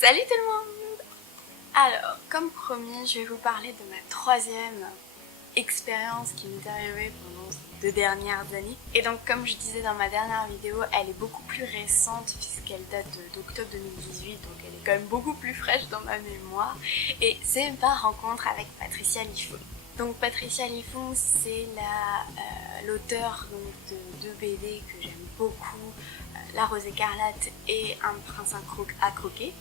Salut tout le monde! Alors, comme promis, je vais vous parler de ma troisième expérience qui m'est arrivée pendant ces 2 dernières années. Et donc, comme je disais dans ma dernière vidéo, elle est beaucoup plus récente puisqu'elle date d'octobre 2018, donc elle est quand même beaucoup plus fraîche dans ma mémoire. Et c'est ma rencontre avec Patricia Lifoun. Donc Patricia Lifoun, c'est l'auteure de 2 BD que j'aime beaucoup, La Rose Écarlate et Un prince à croquer.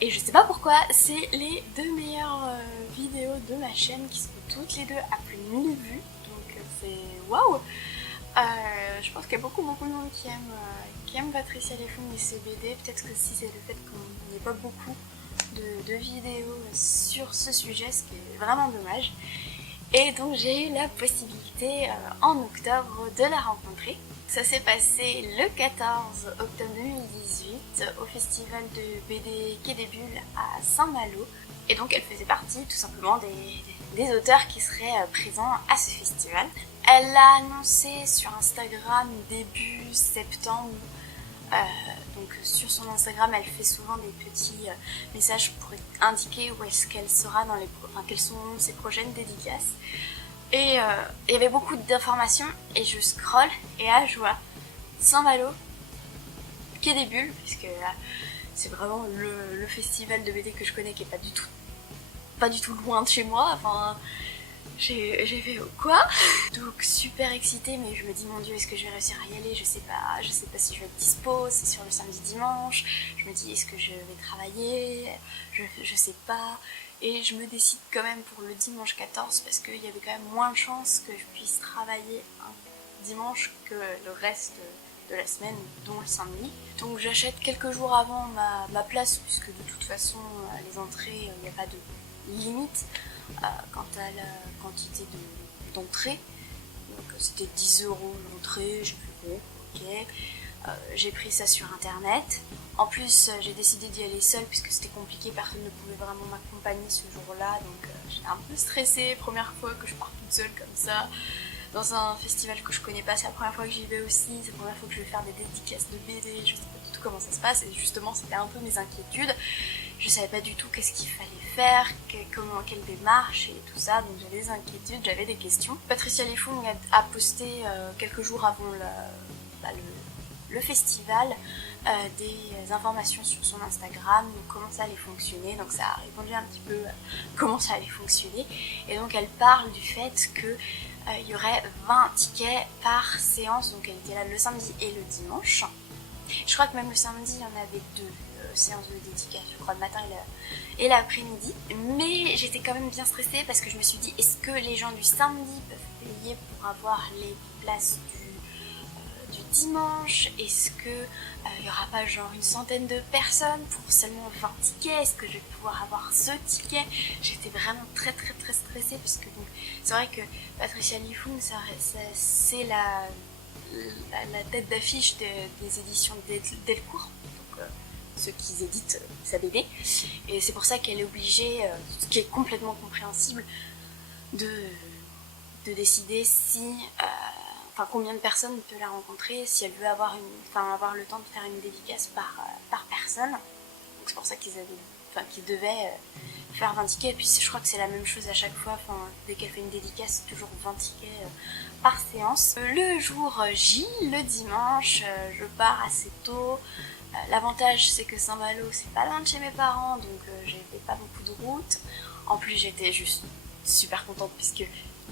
Et je sais pas pourquoi, c'est les 2 meilleures vidéos de ma chaîne qui sont toutes les deux à plus de 1000 vues, donc c'est waouh. Je pense qu'il y a beaucoup de monde qui aime Patricia Lifoun et ses BD. Peut-être que si c'est le fait qu'on n'ait pas beaucoup de vidéos sur ce sujet, ce qui est vraiment dommage. Et donc j'ai eu la possibilité en octobre de la rencontrer. Ça s'est passé le 14 octobre 2018 au festival de BD Quai des Bulles à Saint-Malo. Et donc elle faisait partie tout simplement des auteurs qui seraient présents à ce festival. Elle l'a annoncé sur Instagram début septembre. Donc sur son Instagram, elle fait souvent des petits messages pour indiquer où est-ce qu'elle sera quelles sont ses prochaines dédicaces. Et il y avait beaucoup d'informations et je scrolle et là je vois Saint-Malo, Quai des Bulles, puisque c'est vraiment le festival de BD que je connais qui est pas du tout loin de chez moi. Enfin, j'ai fait quoi? Donc super excitée, mais je me dis mon dieu, est-ce que je vais réussir à y aller? Je sais pas si je vais être dispo, c'est sur le samedi dimanche. Je me dis est-ce que je vais travailler? Je sais pas. Et je me décide quand même pour le dimanche 14 parce qu'il y avait quand même moins de chances que je puisse travailler un dimanche que le reste de la semaine, dont le samedi. Donc j'achète quelques jours avant ma place, puisque de toute façon les entrées, il n'y a pas de limite quant à la quantité d'entrées. Donc c'était 10 € l'entrée, j'ai fait bon, ok. J'ai pris ça sur internet. En plus, j'ai décidé d'y aller seule puisque c'était compliqué, personne ne pouvait vraiment m'accompagner ce jour-là, donc j'étais un peu stressée, première fois que je pars toute seule comme ça, dans un festival que je connais pas, c'est la première fois que j'y vais aussi, c'est la première fois que je vais faire des dédicaces de BD, je sais pas du tout comment ça se passe, et justement c'était un peu mes inquiétudes, je savais pas du tout qu'est-ce qu'il fallait faire, quelle démarche et tout ça, donc j'avais des inquiétudes, j'avais des questions. Patricia Lifoun a posté quelques jours avant le festival des informations sur son Instagram, comment ça allait fonctionner, donc ça a répondu un petit peu comment ça allait fonctionner, et donc elle parle du fait que il y aurait 20 tickets par séance, donc elle était là le samedi et le dimanche. Je crois que même le samedi il y en avait 2 séances de dédicace, je crois, le matin et l'après-midi, mais j'étais quand même bien stressée parce que je me suis dit est-ce que les gens du samedi peuvent payer pour avoir les places du dimanche? Est-ce que il y aura pas genre une centaine de personnes pour seulement 20 tickets? Est-ce que je vais pouvoir avoir ce ticket? J'étais vraiment très stressée parce que c'est vrai que Patricia Lifoun c'est la tête d'affiche des éditions Delcourt, donc ceux qui éditent sa BD, et c'est pour ça qu'elle est obligée, ce qui est complètement compréhensible, de décider combien de personnes peut la rencontrer, si elle veut avoir le temps de faire une dédicace par personne. Donc c'est pour ça qu'ils devaient faire 20 tickets, et puis je crois que c'est la même chose à chaque fois, dès qu'elle fait une dédicace, c'est toujours 20 tickets par séance. Le jour J, le dimanche, je pars assez tôt. L'avantage c'est que Saint-Malo c'est pas loin de chez mes parents, donc j'ai fait pas beaucoup de route. En plus j'étais juste super contente puisque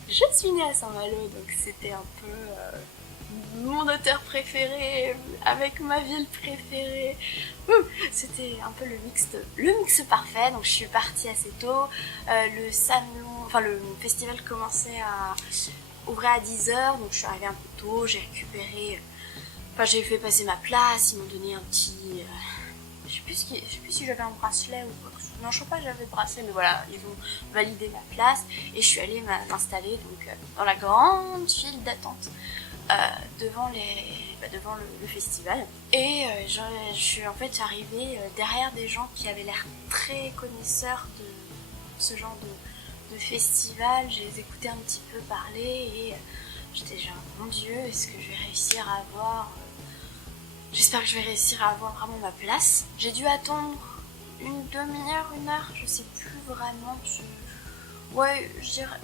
je suis née à Saint-Malo, donc c'était un peu mon auteur préféré avec ma ville préférée. C'était un peu le mix parfait, donc je suis partie assez tôt. Le festival commençait à ouvrir à 10 h, donc je suis arrivée un peu tôt, j'ai récupéré... j'ai fait passer ma place, ils m'ont donné un petit... je sais plus si j'avais un bracelet ou quoi. Non, je sais pas, j'avais le bracelet, mais voilà, ils ont validé ma place et je suis allée m'installer dans la grande file d'attente devant le festival. Et je suis en fait arrivée derrière des gens qui avaient l'air très connaisseurs de ce genre de festival. Je les écoutais un petit peu parler et j'étais genre, mon dieu, est-ce que je vais réussir à avoir J'espère que je vais réussir à avoir vraiment ma place. J'ai dû attendre une demi-heure, une heure, je sais plus vraiment. Ouais, je dirais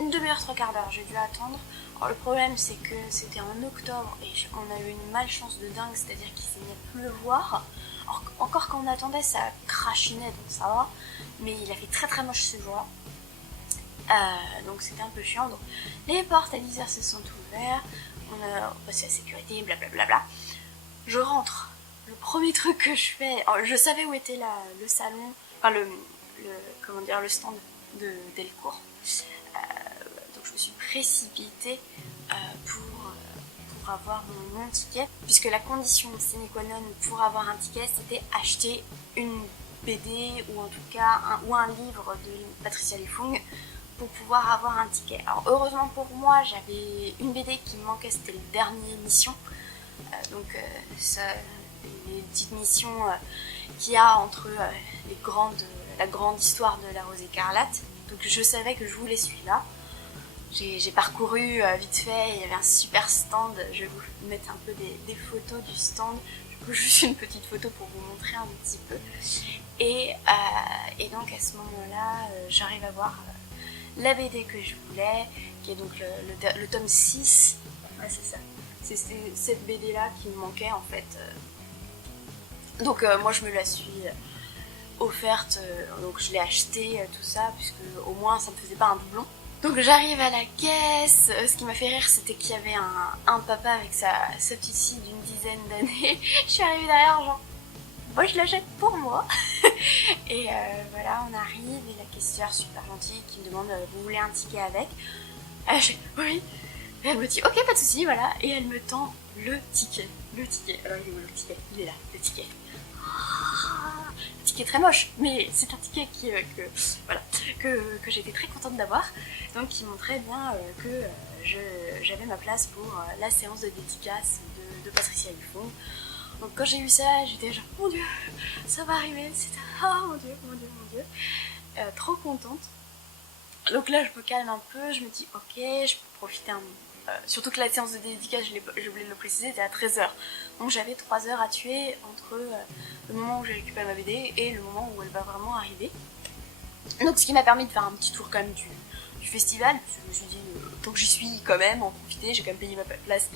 une demi-heure, trois quarts d'heure, j'ai dû attendre. Alors, le problème, c'est que c'était en octobre et on a eu une malchance de dingue, c'est-à-dire qu'il s'est mis à pleuvoir. Alors, encore quand on attendait, ça crachinait, donc ça va. Mais il a fait très très moche ce jour-là. Donc c'était un peu chiant. Donc, les portes à 10h se sont ouvertes, on a passé la sécurité, blablabla. Je rentre. Le premier truc que je fais, alors, je savais où était le salon, enfin le stand de Delcourt. Donc je me suis précipitée pour avoir mon ticket, puisque la condition sine qua non pour avoir un ticket, c'était acheter une BD ou en tout cas un livre de Patricia Lefung pour pouvoir avoir un ticket. Alors heureusement pour moi, j'avais une BD qui me manquait, c'était les dernières missions. Les petites missions qu'il y a entre la grande histoire de la Rose écarlate. Donc je savais que je voulais celui-là. J'ai parcouru vite fait, il y avait un super stand, je vais vous mettre un peu des photos du stand, je pose juste une petite photo pour vous montrer un petit peu. Et donc à ce moment-là, j'arrive à voir la BD que je voulais, qui est donc le tome 6. Ouais, c'est ça. C'est cette BD là qui me manquait en fait. Donc moi je me la suis offerte, donc je l'ai achetée, tout ça, puisque au moins ça me faisait pas un doublon. Donc j'arrive à la caisse, ce qui m'a fait rire c'était qu'il y avait un papa avec sa petite fille d'une dizaine d'années. Je suis arrivée derrière genre, moi je l'achète pour moi. Et voilà, on arrive et la caissière super gentille qui me demande, vous voulez un ticket avec? Je fais, oui. Et elle me dit, ok, pas de soucis, voilà. Et elle me tend le ticket. Alors il est où le ticket? Il est là, le ticket. Le ticket très moche, mais c'est un ticket que j'étais très contente d'avoir. Donc qui montrait bien que j'avais ma place pour la séance de dédicace de Patricia Lefung. Donc quand j'ai eu ça, j'étais genre, mon Dieu, ça va arriver. C'était, oh mon Dieu. Trop contente. Donc là, je me calme un peu, je me dis, ok, je peux profiter un peu. Surtout que la séance de dédicace, je voulais le préciser, c'était à 13h. Donc j'avais 3 heures à tuer entre le moment où j'ai récupéré ma BD et le moment où elle va vraiment arriver. Donc ce qui m'a permis de faire un petit tour quand même du festival. Je me suis dit, tant que j'y suis quand même, en profiter, j'ai quand même payé ma place.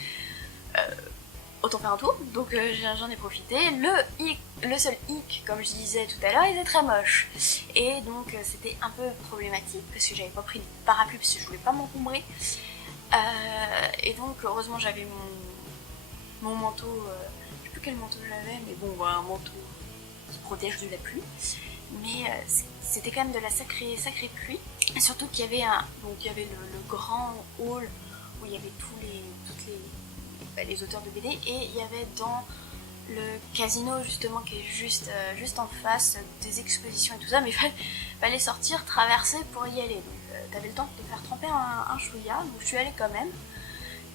Autant faire un tour, donc j'en ai profité. Le seul hic, comme je disais tout à l'heure, il était très moche. Et donc c'était un peu problématique parce que j'avais pas pris de parapluie parce que je voulais pas m'encombrer. Et donc heureusement j'avais mon manteau, je sais plus quel manteau j'avais, mais bon voilà, un manteau qui protège de la pluie. Mais c'était quand même de la sacrée pluie. Et surtout qu'il y avait le grand hall où il y avait toutes les auteurs de BD, et il y avait dans le casino justement qui est juste en face des expositions et tout ça, mais il fallait sortir, traverser pour y aller. Donc t'avais le temps de te faire tremper un chouïa, donc je suis allée quand même.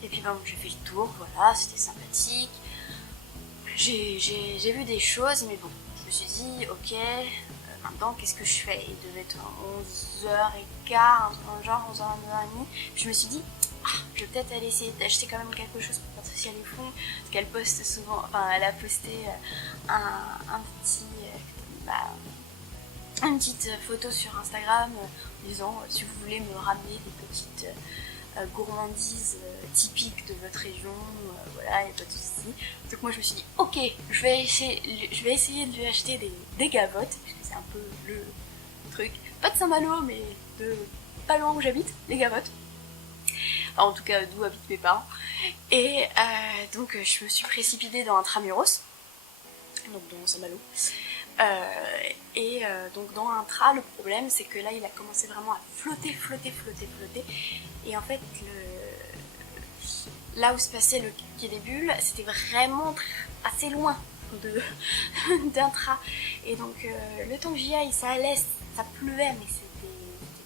Et puis j'ai fait le tour, voilà, c'était sympathique. J'ai vu des choses, mais bon, je me suis dit, ok, maintenant qu'est-ce que je fais? Il devait être 11h15, genre 11h30. Je me suis dit, je vais peut-être aller essayer d'acheter quand même quelque chose pour Patricia Lefung, parce qu'elle poste souvent, enfin elle a posté une petite photo sur Instagram en disant si vous voulez me ramener des petites gourmandises typiques de votre région, voilà, il n'y a pas de soucis. Donc moi je me suis dit ok, je vais essayer de lui acheter des gavottes, puisque c'est un peu le truc, pas de Saint-Malo mais de pas loin où j'habite, les gavottes. Enfin, en tout cas d'où habitent mes parents. Et donc je me suis précipitée dans Intramuros, donc dans Saint-Malo. Donc dans Intra, le problème c'est que là il a commencé vraiment à flotter. Et en fait là où se passait le quai des bulles, c'était vraiment assez loin d'Intra. Et donc le temps que j'y aille, ça allait, ça pleuvait, mais c'était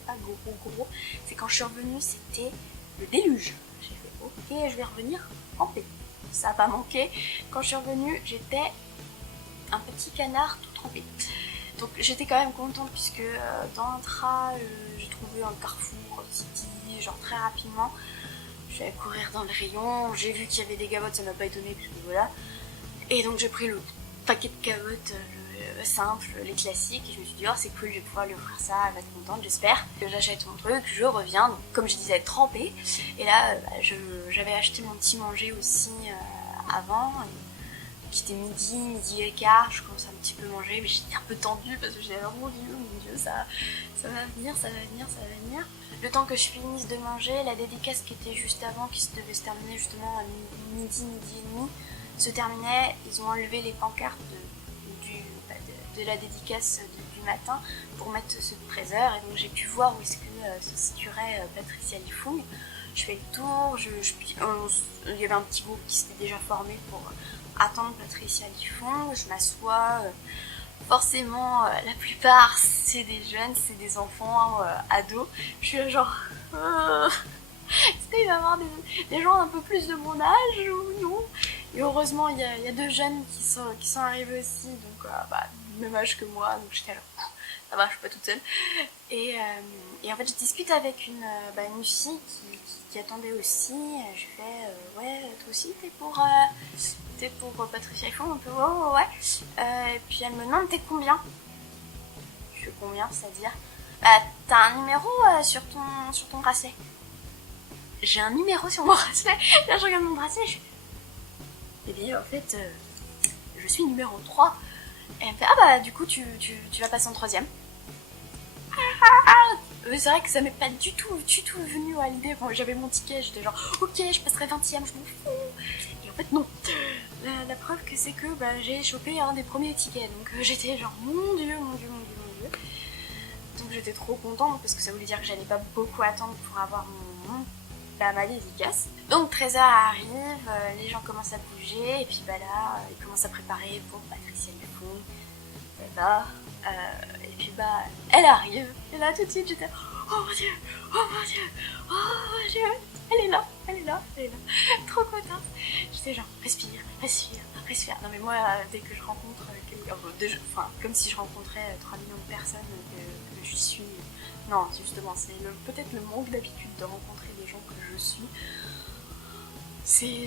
pas gros. C'est quand je suis revenue, c'était le déluge. J'ai fait ok, je vais revenir en paix. Ça n'a pas manqué. Quand je suis revenue, j'étais un petit canard tout trempé. Donc j'étais quand même contente puisque dans Intra, j'ai trouvé un Carrefour City, genre très rapidement. Je suis allée courir dans le rayon, j'ai vu qu'il y avait des gavottes, ça m'a pas étonné puisque voilà. Et donc j'ai pris le paquet de carottes simple, les classiques, et je me suis dit oh c'est cool, je vais pouvoir lui offrir ça, elle va être contente, j'espère. J'achète mon truc, je reviens, donc, comme je disais, trempée. Et là j'avais acheté mon petit manger aussi avant, qui était midi et quart, je commence à un petit peu manger, mais j'étais un peu tendue parce que j'étais oh mon dieu, ça va venir. Le temps que je finisse de manger, la dédicace qui était juste avant, qui devait se terminer justement à midi et demi, se terminait. Ils ont enlevé les pancartes de la dédicace du matin pour mettre ce trésor, et donc j'ai pu voir où est-ce que se situerait Patricia Lifung. Je fais le tour, il y avait un petit groupe qui s'était déjà formé pour attendre Patricia Lifung. Je m'assois, forcément la plupart c'est des jeunes, c'est des enfants, ados. Je suis là genre est-ce qu'il va y avoir des gens un peu plus de mon âge ou non? Et heureusement il y a deux jeunes qui sont arrivés aussi, donc même âge que moi, donc j'étais là ça va, je suis pas toute seule. Et en fait je discute avec une fille qui attendait aussi. Je fais ouais toi aussi t'es pour Patricia Lifung? Un peu ouais. Et puis elle me demande t'es combien? Je fais combien, c'est-à-dire t'as un numéro sur ton bracelet? J'ai un numéro sur mon bracelet. Là je regarde mon bracelet, je fais et bien en fait je suis numéro 3. Et elle me fait du coup tu vas passer en 3ème. C'est vrai que ça m'est pas du tout venu à l'idée. Bon, j'avais mon ticket, j'étais genre ok je passerai 20ème, je m'en fous. Et en fait non. La preuve que c'est que j'ai chopé un des premiers tickets, donc j'étais genre mon dieu. Donc j'étais trop contente parce que ça voulait dire que j'allais pas beaucoup attendre pour avoir ma dédicace. Donc 13h arrive, les gens commencent à bouger, et puis là ils commencent à préparer pour Patricia Lifung. Et là et puis elle arrive, et là tout de suite j'étais oh mon dieu, elle est là, trop contente. J'étais genre respire. Non mais moi dès que je rencontre quelqu'un, comme si je rencontrais 3 millions de personnes que je suis, non justement c'est peut-être le manque d'habitude de rencontrer des gens que je suis.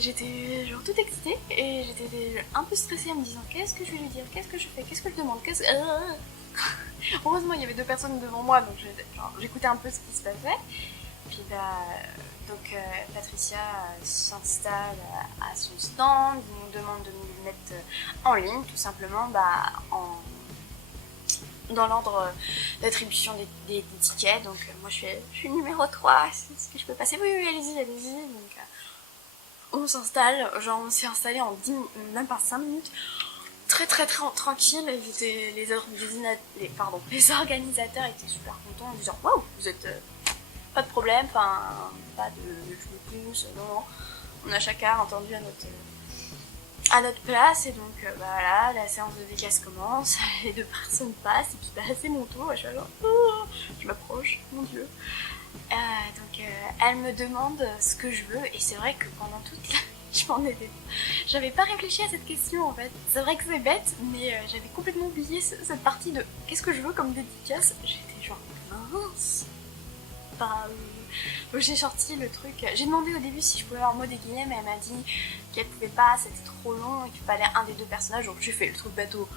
J'étais genre toute excitée et j'étais un peu stressée en me disant qu'est-ce que je vais lui dire, qu'est-ce que je fais, qu'est-ce que je demande, Heureusement il y avait 2 personnes devant moi, donc j'écoutais un peu ce qui se passait. Puis donc Patricia s'installe à son stand, il nous demande de nous mettre en ligne tout simplement dans l'ordre d'attribution des tickets. Donc moi je suis numéro 3, est-ce que je peux passer? Oui allez-y. Donc on s'installe, on s'est installé en même pas 5 minutes, très tranquille. Les organisateurs étaient super contents en disant waouh, vous êtes pas de problème, pas de je me pousse, non, on a chacun entendu à notre place. Et donc voilà, la séance de dédicace commence, les 2 personnes passent, et puis c'est mon tour, et je suis genre je m'approche, mon dieu. Donc elle me demande ce que je veux, et c'est vrai que pendant toute j'avais pas réfléchi à cette question en fait. C'est vrai que c'est bête, mais j'avais complètement oublié cette partie de qu'est-ce que je veux comme dédicace. J'étais genre mince. Donc j'ai sorti le truc. J'ai demandé au début si je pouvais avoir mot des guillemets, mais elle m'a dit qu'elle pouvait pas, c'était trop long et qu'il fallait un des 2 personnages. Donc j'ai fait le truc bateau,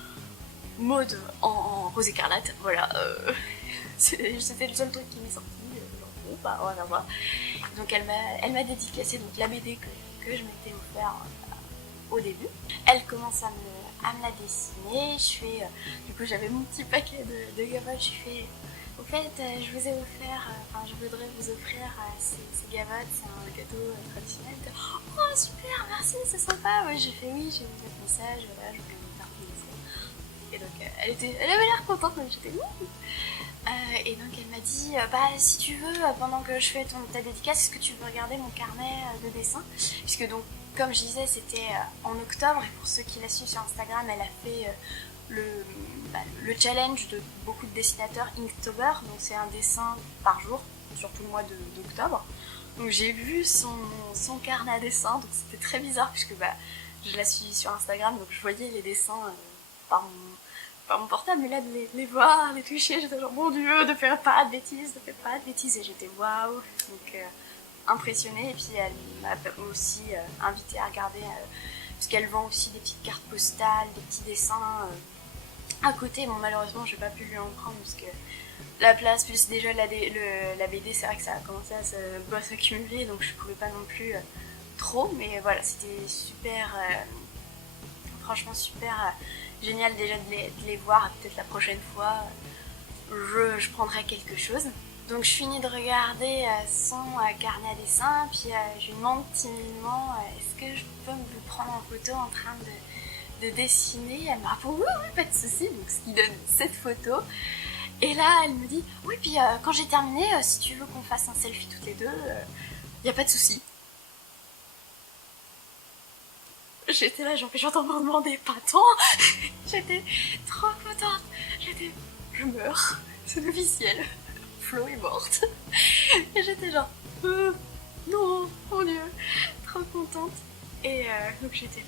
mode en rose écarlate. Voilà, c'était le seul truc qui m'est sorti. On va voir. Donc elle m'a dédicacé donc la BD que je m'étais offert au début. Elle commence à me la dessiner. Je fais du coup j'avais mon petit paquet de gavottes. Je fais au fait je vous ai offert, je voudrais vous offrir ces gavottes, c'est un gâteau traditionnel. Oh super, merci, c'est sympa. Ouais, j'ai fait oui, j'ai vu votre message, voilà, je voulais vous faire plaisir. Et donc elle avait l'air contente, mais j'étais et donc elle m'a dit si tu veux, pendant que je fais ta dédicace, est-ce que tu veux regarder mon carnet de dessin, puisque donc comme je disais c'était en octobre, et pour ceux qui la suivent sur Instagram, elle a fait le challenge de beaucoup de dessinateurs Inktober, donc c'est un dessin par jour sur tout le mois d'octobre. Donc j'ai vu son carnet à dessin, donc c'était très bizarre puisque je la suis sur Instagram, donc je voyais les dessins par mon portable, mais là de les voir, les toucher, j'étais genre mon dieu, ne fais pas de bêtises, et j'étais waouh, donc impressionnée. Et puis elle m'a aussi invité à regarder parce qu'elle vend aussi des petites cartes postales, des petits dessins à côté. Bon, malheureusement j'ai pas pu lui en prendre parce que la place plus déjà la BD, c'est vrai que ça a commencé à s'accumuler, donc je pouvais pas non plus trop, mais voilà, c'était super, franchement super génial déjà de les voir. Peut-être la prochaine fois je prendrai quelque chose. Donc je finis de regarder son carnet à dessin, puis je lui demande timidement est-ce que je peux me prendre en photo en train de dessiner. Elle me répond oui, oui, pas de souci, donc ce qui donne cette photo. Et là elle me dit oui, puis quand j'ai terminé, si tu veux qu'on fasse un selfie toutes les deux, y a pas de souci. J'étais là, j'entends me demander pas tant. J'étais trop contente. Je meurs, c'est officiel. Flo est morte. Et j'étais genre, non, mon Dieu, trop contente. Et donc j'étais,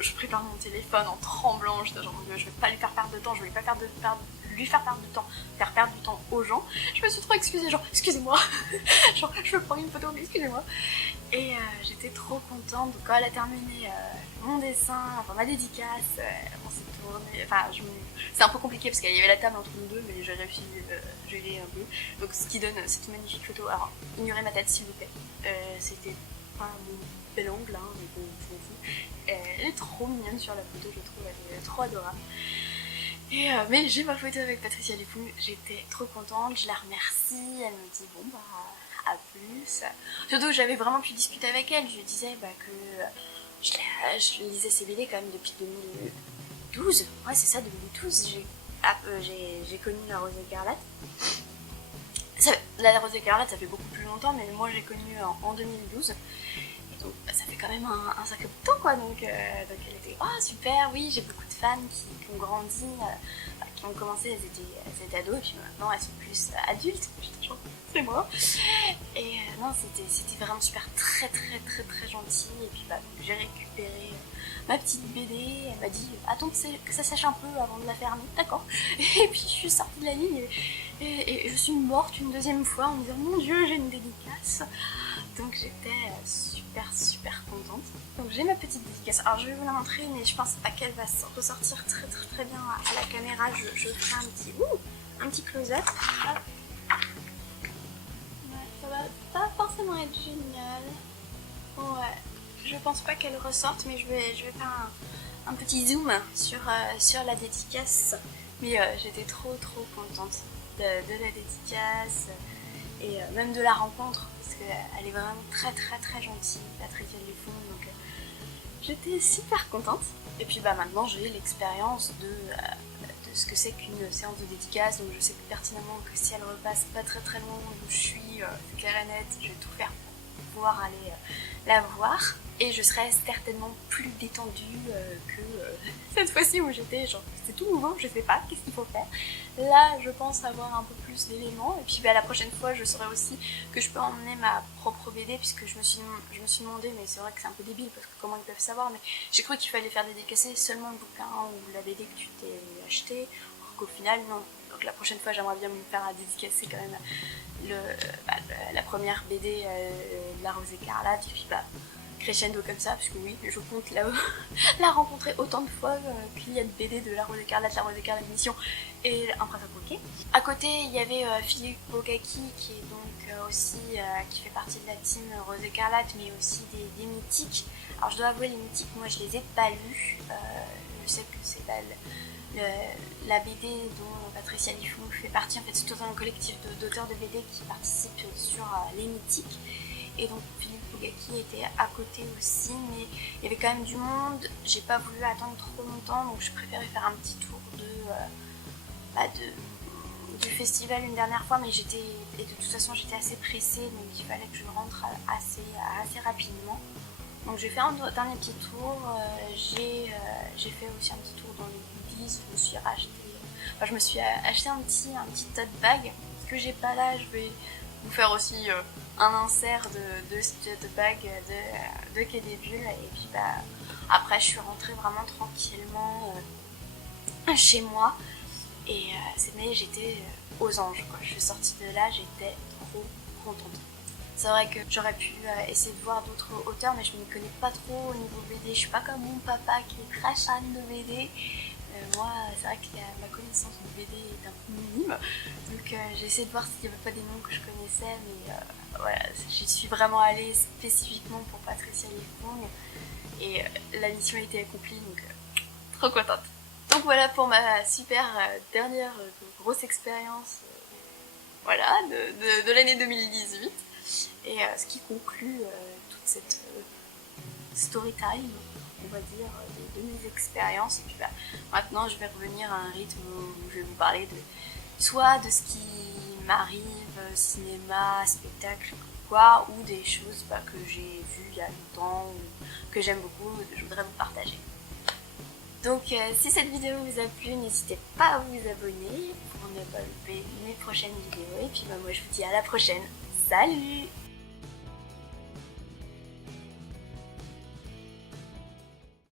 je prépare mon téléphone en tremblant. J'étais genre, mon Dieu, je vais pas lui faire perdre de temps, je vais pas lui faire perdre de temps, faire perdre du temps aux gens. Je me suis trop excusée, genre, excusez-moi. Genre, je veux prendre une photo, mais excusez-moi. Et j'étais trop contente. Donc quand elle a terminé mon dessin, enfin ma dédicace, on s'est tourné. Enfin, c'est un peu compliqué parce qu'il y avait la table entre nous deux, mais j'ai réussi à geler un peu. Donc ce qui donne cette magnifique photo. Alors, ignorez ma tête s'il vous plaît. C'était pas mon bel angle, hein, mais bon, je m'en fous. Elle est trop mignonne sur la photo, je trouve, elle est trop adorable. Et mais j'ai ma photo avec Patricia Lifung, j'étais trop contente, je la remercie, elle me dit bon bah à plus. Surtout j'avais vraiment pu discuter avec elle, je lui disais que je lisais ses BD quand même depuis 2012, ouais c'est ça, 2012, j'ai connu La Rose Écarlate. La Rose Écarlate ça fait beaucoup plus longtemps, mais moi j'ai connu en 2012. Donc ça fait quand même un sacré bout de temps quoi, donc elle était oh super, oui j'ai beaucoup de fans qui ont grandi, qui ont commencé, elles étaient ados et puis maintenant elles sont plus adultes, c'est moi. Et non c'était vraiment super, très très très très gentil. Et puis j'ai récupéré ma petite BD, elle m'a dit attends que ça sèche un peu avant de la fermer, d'accord. Et puis je suis sortie de la ligne et je suis morte une deuxième fois en me disant mon Dieu j'ai une dédicace. Donc j'étais super contente. Donc j'ai ma petite dédicace. Alors je vais vous la montrer, mais je pense pas qu'elle va ressortir très très très bien à la caméra. Je ferai un petit close-up. Ouais, ça va pas forcément être génial. Ouais, je pense pas qu'elle ressorte, mais je vais faire un petit zoom sur la dédicace. Mais j'étais trop contente de la dédicace et même de la rencontre. Parce qu'elle est vraiment très très très gentille, Patricia Lifung, donc j'étais super contente. Et puis maintenant j'ai l'expérience de ce que c'est qu'une séance de dédicace, donc je sais pertinemment que si elle repasse pas très très loin où je suis, c'est clair et net, je vais tout faire pour pouvoir aller la voir. Et je serai certainement plus détendue que cette fois-ci où j'étais genre c'est tout nouveau, je sais pas qu'est-ce qu'il faut faire. Là je pense avoir un peu plus d'éléments et puis la prochaine fois je saurai aussi que je peux emmener ma propre BD, puisque je me suis demandé, mais c'est vrai que c'est un peu débile parce que comment ils peuvent savoir, mais j'ai cru qu'il fallait faire dédicacer seulement le bouquin ou la BD que tu t'es acheté, alors qu'au final non. Donc la prochaine fois j'aimerais bien me faire dédicacer quand même la première BD de La Rose Écarlate, et puis crescendo comme ça, parce que oui, je compte la rencontrer autant de fois qu'il y a de BD de La Rose Écarlate Mission et Un prince à croquer. À côté, il y avait Philippe Bogaki qui est donc aussi qui fait partie de la team Rose Écarlate, mais aussi des mythiques. Alors je dois avouer, les mythiques, moi je les ai pas lus. Je sais que c'est la BD dont Patricia Lifung fait partie. En fait, c'est tout un collectif d'auteurs de BD qui participent sur les mythiques. Et donc Philippe Bogaki était à côté aussi, mais il y avait quand même du monde. J'ai pas voulu attendre trop longtemps, donc je préférais faire un petit tour du festival une dernière fois, mais de toute façon j'étais assez pressée, donc il fallait que je rentre assez rapidement. Donc j'ai fait un dernier petit tour. J'ai fait aussi un petit tour dans les goodies. Je me suis acheté un petit tote bag que j'ai pas là. Je vais vous faire aussi un insert de ce tote bag de Quai des Bulles. Et puis après je suis rentrée vraiment tranquillement chez moi. Mais j'étais aux anges quoi. Je suis sortie de là, j'étais trop contente. C'est vrai que j'aurais pu essayer de voir d'autres auteurs, mais je m'y connais pas trop au niveau BD. Je suis pas comme mon papa qui est très fan de BD. Moi, c'est vrai que ma connaissance de BD est un peu minime. Donc j'ai essayé de voir s'il n'y avait pas des noms que je connaissais, mais voilà, j'y suis vraiment allée spécifiquement pour Patricia Highsmith. Et la mission a été accomplie, donc trop contente. Donc voilà pour ma super dernière grosse expérience voilà, de l'année 2018. Et ce qui conclut toute cette story time, on va dire, de mes expériences. Et puis maintenant, je vais revenir à un rythme où je vais vous parler soit de ce qui m'arrive, cinéma, spectacle, quoi, ou des choses que j'ai vues il y a longtemps, ou que j'aime beaucoup, que je voudrais vous partager. Donc si cette vidéo vous a plu, n'hésitez pas à vous abonner pour ne pas louper mes prochaines vidéos. Et puis moi je vous dis à la prochaine. Salut!